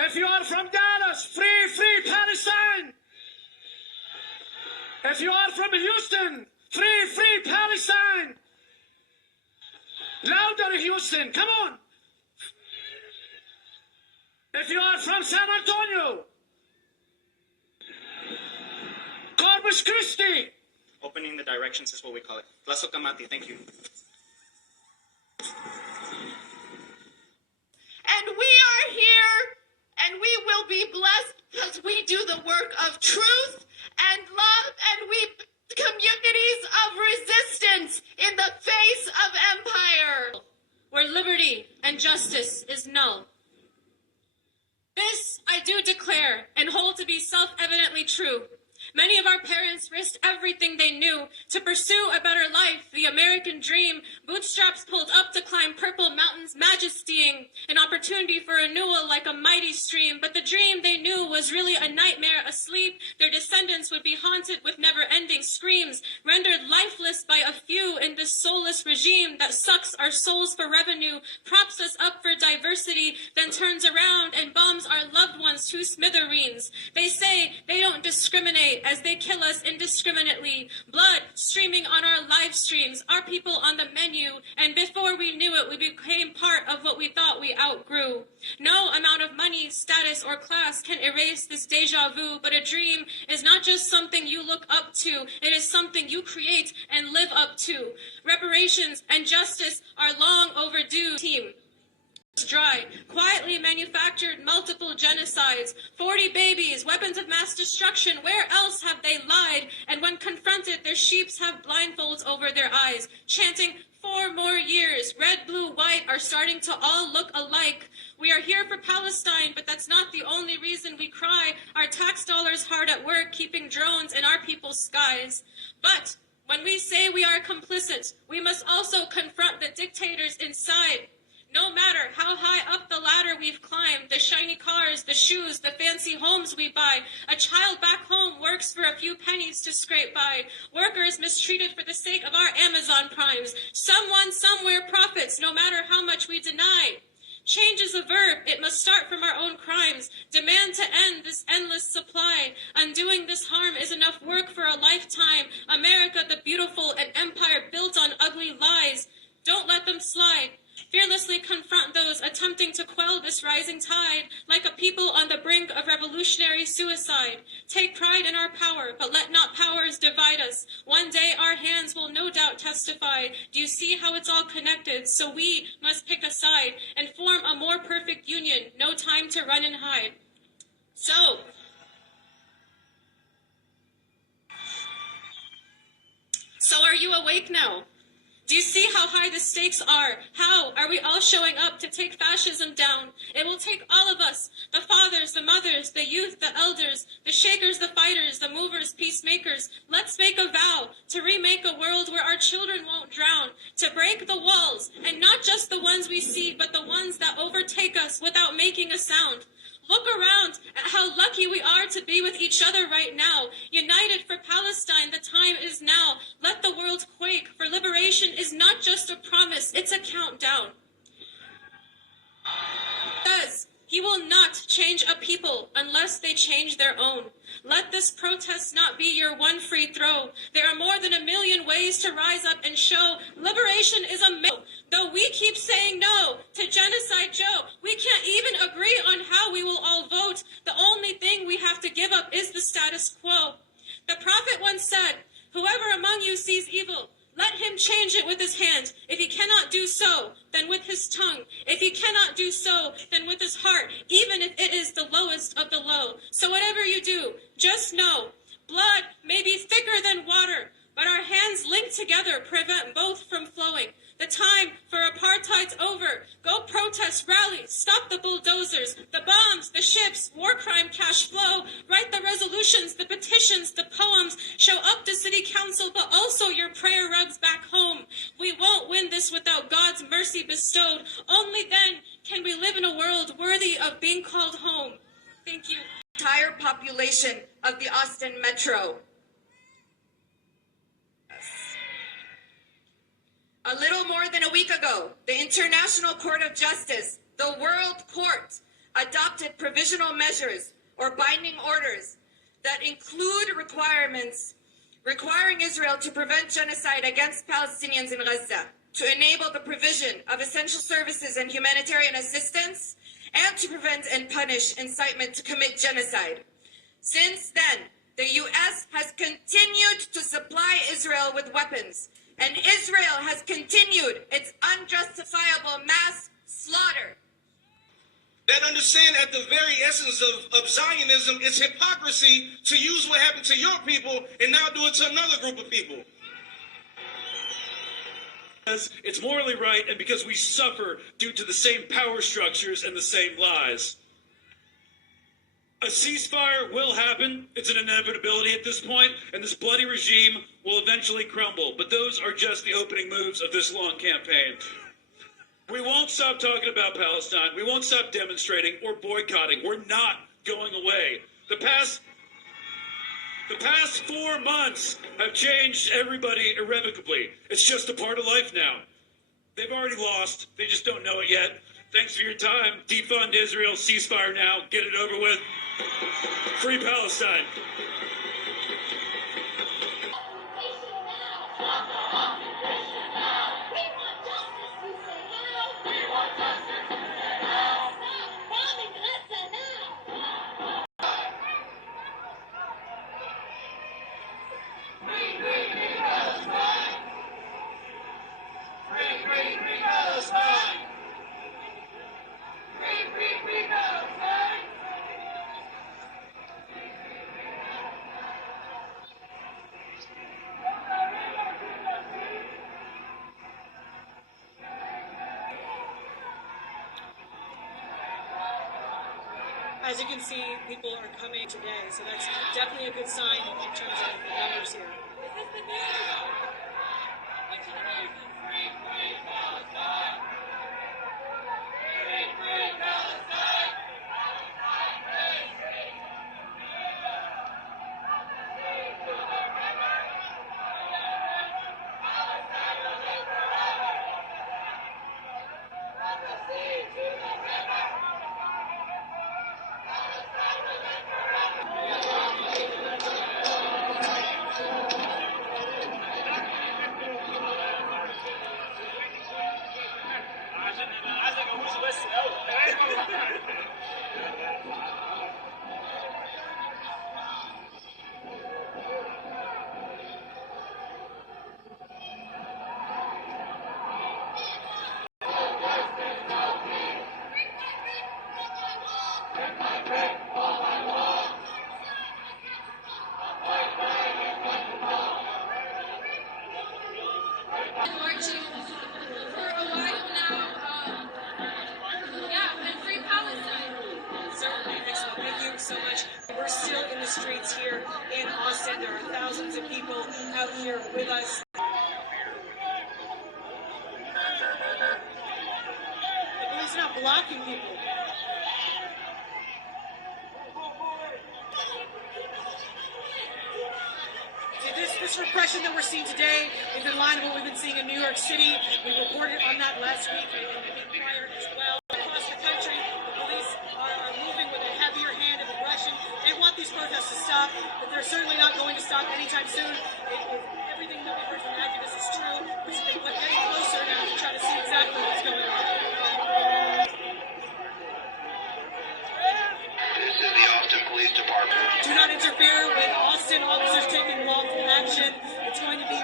If you are from Dallas, free Palestine. If you are from Houston, free Palestine. Louder, Houston, come on. If you are from San Antonio, Corpus Christi. Opening the directions is what we call it. 𝓴𝖘𝖗𝓆𝖊𝖑, thank you. And we are here, and we will be blessed because we do the work of truth and love, and we communities of resistance in the face of empire, where liberty and justice is null. This I do declare and hold to be self-evidently true. Many of our parents risked everything they knew to pursue a better life, the American dream, bootstraps pulled up to climb purple mountains, majestying an opportunity for renewal like a mighty stream. But the dream they knew was really a nightmare asleep. Their descendants would be haunted with never-ending screams, rendered lifeless by a few in this soulless regime that sucks our souls for revenue, props us up for diversity, then turns around and bombs our loved ones to smithereens. They say they don't discriminate as they kill us indiscriminately. Blood streaming on our live streams, our people on the menu, and before we knew it, we became part of what we thought we outgrew. No amount of money, status, or class can erase this deja vu, but a dream is not just something you look up to, it is something you create and live up to. Reparations and justice are long overdue. Team. Dry, quietly manufactured multiple genocides, 40 babies, weapons of mass destruction. Where else have they lied? And when confronted, their sheeps have blindfolds over their eyes, chanting 4 more years. Red, blue, white are starting to all look alike. We are here for Palestine, but that's not the only reason we cry. Our tax dollars hard at work, keeping drones in our people's skies. But when we say we are complicit, we must also confront the dictators inside. No matter how high up the ladder we've climbed, the shiny cars, the shoes, the fancy homes we buy, a child back home works for a few pennies to scrape by. Workers mistreated for the sake of our Amazon primes. Someone somewhere profits no matter how much we deny. Change is a verb, it must start from our own crimes. Demand to end this endless supply. Undoing this harm is enough work for a lifetime. America the beautiful, an empire built on ugly lies. Don't let them slide. Fearlessly confront those attempting to quell this rising tide, like a people on the brink of revolutionary suicide. Take pride in our power, but let not powers divide us. One day our hands will no doubt testify. Do you see how it's all connected? So we must pick a side and form a more perfect union. No time to run and hide. So are you awake now? Do you see how high the stakes are? How are we all showing up to take fascism down? It will take all of us, the fathers, the mothers, the youth, the elders, the shakers, the fighters, the movers, peacemakers. Let's make a vow to remake a world where our children won't drown, to break the walls, and not just the ones we see, but the ones that overtake us without making a sound. Look around at how lucky we are to be with each other right now. United for Palestine, the time is now. Let the world quake, for liberation is not just a promise, it's a countdown. He will not change a people unless they change their own. Let this protest not be your one free throw. There are more than 1 million ways to rise up and show liberation is a myth. Though we keep saying no to Genocide Joe, we can't even agree on how we will all vote. The only thing we have to give up is the status quo. The prophet once said, "Whoever among you sees evil, let him change it with his hand. If he cannot do so, then with his tongue. If he cannot do so, then with his heart, even if it is the lowest of the low." So whatever you do, just know, blood may be thicker than water, but our hands linked together prevent both from flowing. The time for apartheid's over. Go protest, rally, stop the bulldozers, the bombs, the ships, war crime cash flow. Write the resolutions, the petitions, the poems. Show up to city council, but also your prayer rugs back home. We won't win this without God's mercy bestowed. Only then can we live in a world worthy of being called home. Thank you. Entire population of the Austin Metro. A little more than a week ago, the International Court of Justice, the World Court, adopted provisional measures or binding orders that include requirements requiring Israel to prevent genocide against Palestinians in Gaza, to enable the provision of essential services and humanitarian assistance, and to prevent and punish incitement to commit genocide. Since then, the U.S. has continued to supply Israel with weapons, and Israel has continued its unjustifiable mass slaughter. That understand at the very essence of Zionism is hypocrisy to use what happened to your people and now do it to another group of people. It's morally right and because we suffer due to the same power structures and the same lies. A ceasefire will happen. It's an inevitability at this point, and this bloody regime will eventually crumble. But those are just the opening moves of this long campaign. We won't stop talking about Palestine. We won't stop demonstrating or boycotting. We're not going away. The past 4 months have changed everybody irrevocably. It's just a part of life now. They've already lost. They just don't know it yet. Thanks for your time. Defund Israel. Ceasefire now. Get it over with. Free Palestine. As you can see, people are coming today, so that's definitely a good sign in terms of the numbers here. Is this the news? What's the news? Free Palestine! Free Palestine! Marching for a while now, and free Palestine. Certainly, excellent. Thank you so much. We're still in the streets here in Austin. There are thousands of people out here with us. The police are not blocking people. This repression that we're seeing today is in line with what we've been seeing in New York City. We reported on that last week and I think prior as well. Across the country, the police are moving with a heavier hand of aggression. They want these protests to stop, but they're certainly not going to stop anytime soon. If everything that we've heard from activists is true, we're getting closer now to try to see exactly what's going on. This is the Austin Police Department. Do not interfere with Austin officers taking lawful action. It's going to be